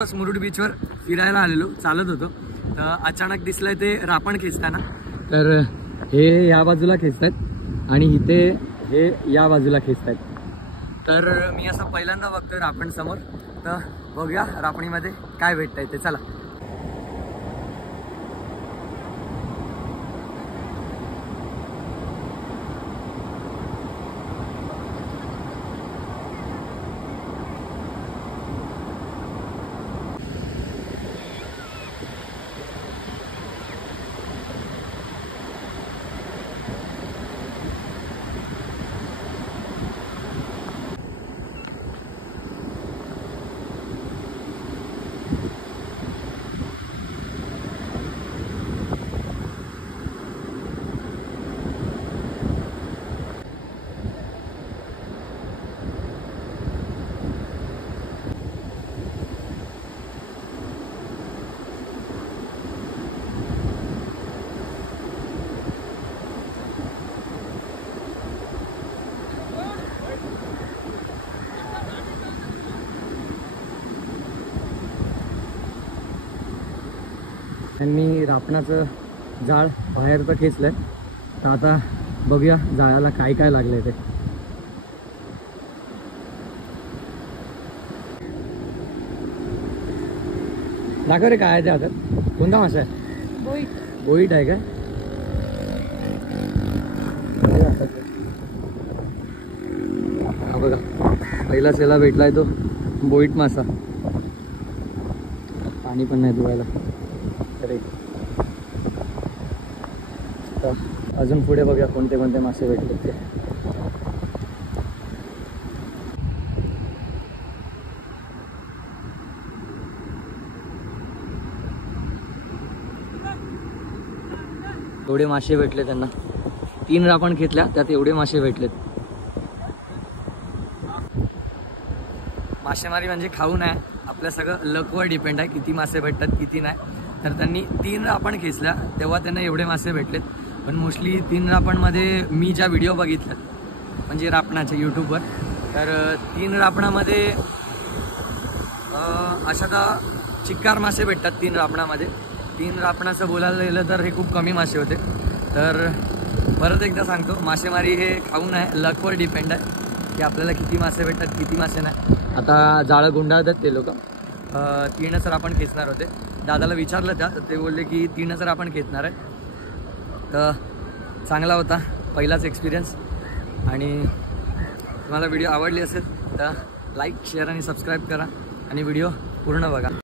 मुरुड बीचवर फिरायला आलेलो, चालत होतो तर अचानक दिसलंय ते रापण खेचताना। तर हे या बाजूला खेचतायत आणि इथे हे या बाजूला खेचतायत। तर मी असं पहिल्यांदा बघतोय रापण समोर, तर बघूया रापणीमध्ये काय भेटतंय ते। चला त्यांनी रापणाचं जाळ बाहेर तर खेचलंय, तर आता बघूया जाळाला काय काय लागलंय ते। दाखव रे काय आहे ते हातात, कोणता मासा आहे? बोईट। बोईट आहे काय? हा बघा, पहिला सेला भेटलाय तो बोईट मासा। पाणी पण नाही धुवायला। अजून पुढे बघूया कोणते कोणते मासे भेटले ते। एवढे मासे भेटले त्यांना, 3 रापण घेतल्या त्यात एवढे मासे भेटलेत। मासेमारी म्हणजे खाऊ नाही, आपलं सगळं लकवर डिपेंड आहे किती मासे भेटतात किती नाही। तर त्यांनी 3 रापण खेचल्या तेव्हा त्यांना एवढे मासे भेटलेत। पण मोस्टली 3 रापणमध्ये मी ज्या व्हिडिओ बघितल्यात म्हणजे रापणाचे यूट्यूबवर, तर 3 रापणामध्ये अशा तर चिक्कार मासे भेटतात 3 रापणामध्ये। 3 रापणाचं बोलायला गेलं तर हे खूप कमी मासे होते। तर परत एकदा सांगतो, मासेमारी हे खाऊ नाही, लकवर डिपेंड आहे की आपल्याला किती मासे भेटतात किती मासे नाही। आता जाळं गुंडाळतात ते लोक। 3च रापण खेचणार होते, दादाला विचारलं त्या, तर ते बोलले की 3च रापण खेचणार आहे। तर चांगला होता पहिलाच एक्सपिरियन्स। आणि तुम्हाला व्हिडिओ आवडली असेल तर लाईक शेअर आणि सबस्क्राईब करा आणि व्हिडिओ पूर्ण बघा।